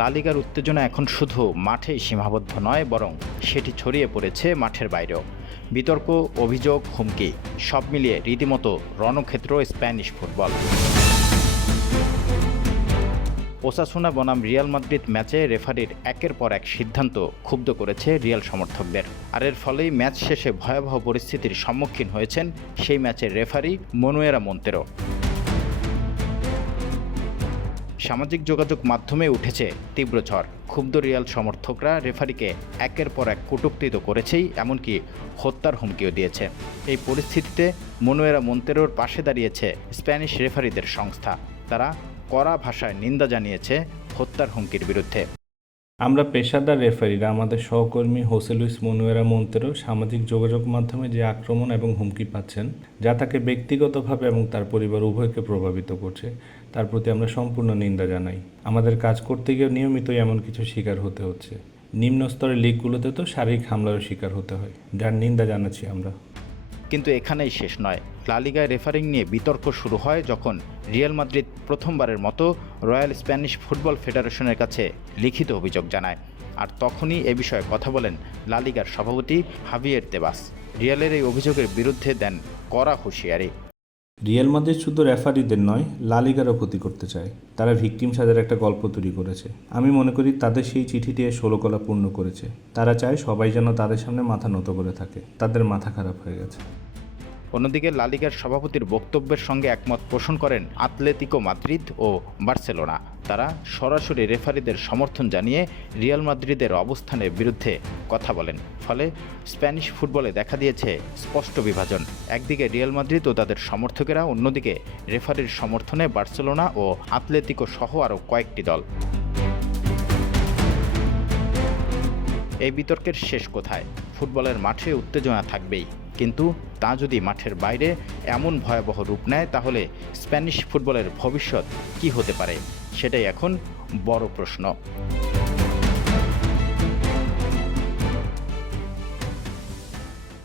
লা লিগার উত্তেজনা এখন শুধু মাঠেই সীমাবদ্ধ নয়, বরং সেটি ছড়িয়ে পড়েছে মাঠের বাইরেও। বিতর্ক, অভিযোগ, হুমকি সব মিলিয়ে রীতিমতো রণক্ষেত্র স্প্যানিশ ফুটবল। ওসাসুনা বনাম রিয়াল মাদ্রিদ ম্যাচে রেফারির একের পর এক সিদ্ধান্ত ক্ষুব্ধ করেছে রিয়াল সমর্থকদের। আর এর ফলেই ম্যাচ শেষে ভয়াবহ পরিস্থিতির সম্মুখীন হয়েছেন সেই ম্যাচের রেফারি মনুয়েরা মন্তেরো। সামাজিক যোগাযোগ মাধ্যমে উঠেছে তীব্র ঝড়। ক্ষুব্ধ রিয়াল সমর্থকরা রেফারিকে একের পর এক কটূক্তি তো করেছেই, এমনকি হত্যার হুমকিও দিয়েছে। এই পরিস্থিতিতে মনুয়েরা মন্তেরোর পাশে দাঁড়িয়েছে স্প্যানিশ রেফারিদের সংস্থা। তারা কড়া ভাষায় নিন্দা জানিয়েছে হত্যার হুমকির বিরুদ্ধে। আমরা পেশাদার রেফারিরা আমাদের সহকর্মী হোসে লুইস মনুয়েরা মন্তেরো সামাজিক যোগাযোগ মাধ্যমে যে আক্রমণ এবং হুমকি পাচ্ছেন, যা তাকে ব্যক্তিগতভাবে এবং তার পরিবার উভয়কে প্রভাবিত করছে, তার প্রতি আমরা সম্পূর্ণ নিন্দা জানাই। আমাদের কাজ করতে গিয়ে নিয়মিতই এমন কিছু শিকার হতে হচ্ছে। নিম্ন স্তরের লিগগুলোতে তো শারীরিক হামলারও শিকার হতে হয়, যার নিন্দা জানাচ্ছি আমরা। কিন্তু এখানেই শেষ নয়। লা লিগায় রেফারিং নিয়ে বিতর্ক শুরু হয় যখন রিয়াল মাদ্রিদ প্রথমবারের মতো রয়্যাল স্প্যানিশ ফুটবল ফেডারেশনের কাছে লিখিত অভিযোগ জানায়। আর তখনই এ বিষয়ে কথা বলেন লা লিগার সভাপতি হাভিয়ের তেবাস। রিয়ালের এই অভিযোগের বিরুদ্ধে দেন কড়া হুঁশিয়ারি। রিয়াল মাদ্রিদ শুধু রেফারিদের নয়, লা লিগারও ক্ষতি করতে চায়। তারা ভিকটিম সাজার একটা গল্প তৈরি করেছে। আমি মনে করি তাদের সেই চিঠি দিয়ে 16 কলা পূর্ণ করেছে। তারা চায় সবাই যেন তাদের সামনে মাথা নত করে থাকে। তাদের মাথা খারাপ হয়ে গেছে। অন্যদিকে লা লিগার সভাপতির বক্তব্যের সঙ্গে একমত পোষণ করেন আতলেতিকো মাদ্রিদ ও বার্সেলোনা। তারা সরাসরি রেফারিদের সমর্থন জানিয়ে রিয়াল মাদ্রিদের অবস্থানের বিরুদ্ধে কথা বলেন। ফলে স্প্যানিশ ফুটবলে দেখা দিয়েছে স্পষ্ট বিভাজন। একদিকে রিয়াল মাদ্রিদ ও তাদের সমর্থকেরা, অন্যদিকে রেফারির সমর্থনে বার্সেলোনা ও আতলেতিকো সহ আরও কয়েকটি দল। এই বিতর্কের শেষ কোথায়? ফুটবলের মাঠে উত্তেজনা থাকবেই, কিন্তু তা যদি মাঠের বাইরে এমন ভয়াবহ রূপ নেয়, তাহলে স্প্যানিশ ফুটবলের ভবিষ্যৎ কী হতে পারে, সেটাই এখন বড় প্রশ্ন।